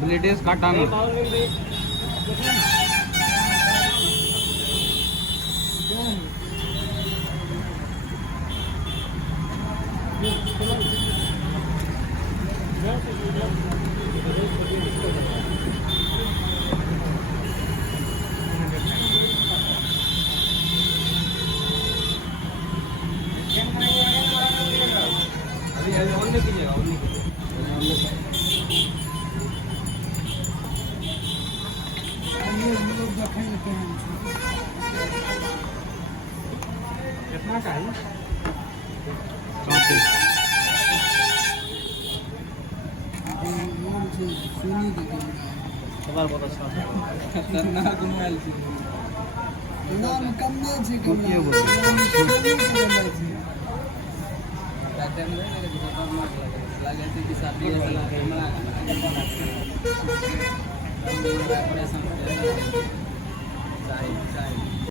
ब्लेडेस काटाना कितना का है 34 सवाल बहुत अच्छा था खतरनाक मोबाइल थी नाम कम ना छे कम के बोल कहते हैं ना कि खतरनाक लगे थे कि शादी वाला कैमरा ऑपरेशन चाहिए